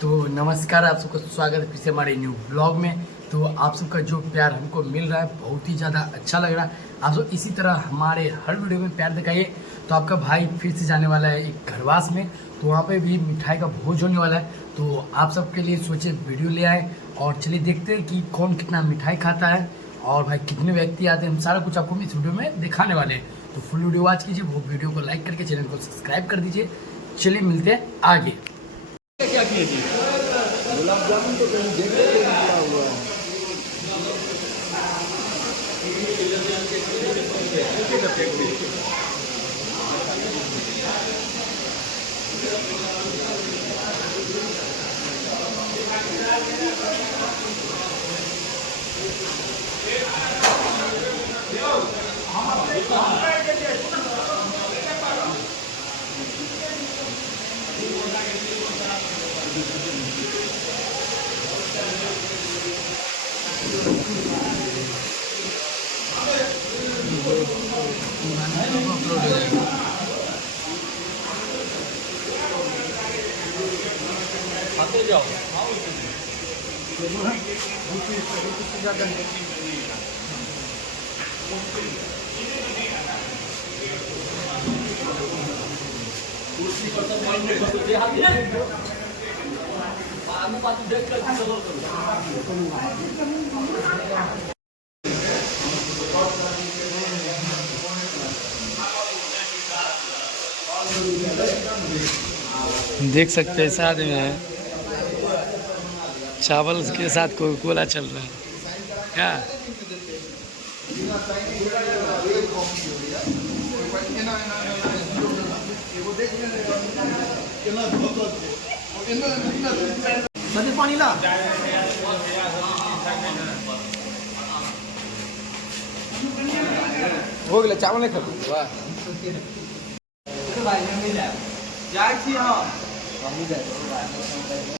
तो नमस्कार, आप सबका स्वागत है फिर से हमारे न्यू ब्लॉग में। तो आप सबका जो प्यार हमको मिल रहा है बहुत ही ज़्यादा अच्छा लग रहा है। आप सब इसी तरह हमारे हर वीडियो में प्यार दिखाइए। तो आपका भाई फिर से जाने वाला है एक घरवास में, तो वहाँ पे भी मिठाई का भोज होने वाला है। तो आप सबके लिए सोचे वीडियो ले आए और चलिए देखते हैं कि कौन कितना मिठाई खाता है और भाई कितने व्यक्ति आते हैं। हम सारा कुछ आपको इस वीडियो में दिखाने वाले हैं। तो फुल वीडियो वॉच कीजिए, वो वीडियो को लाइक करके चैनल को सब्सक्राइब कर दीजिए। चलिए मिलते हैं आगे। क्या किए थे? गुलाब जामुन तो कहीं देखने को निकला हुआ है। खाते जाओ। देख सकते हैं साथ में चावल के साथ कोका कोला चल रहा है क्या। पानी ला हो गया चावल नहीं खा भाई हम नहीं जाए। जाए छी हम। हम ही जाए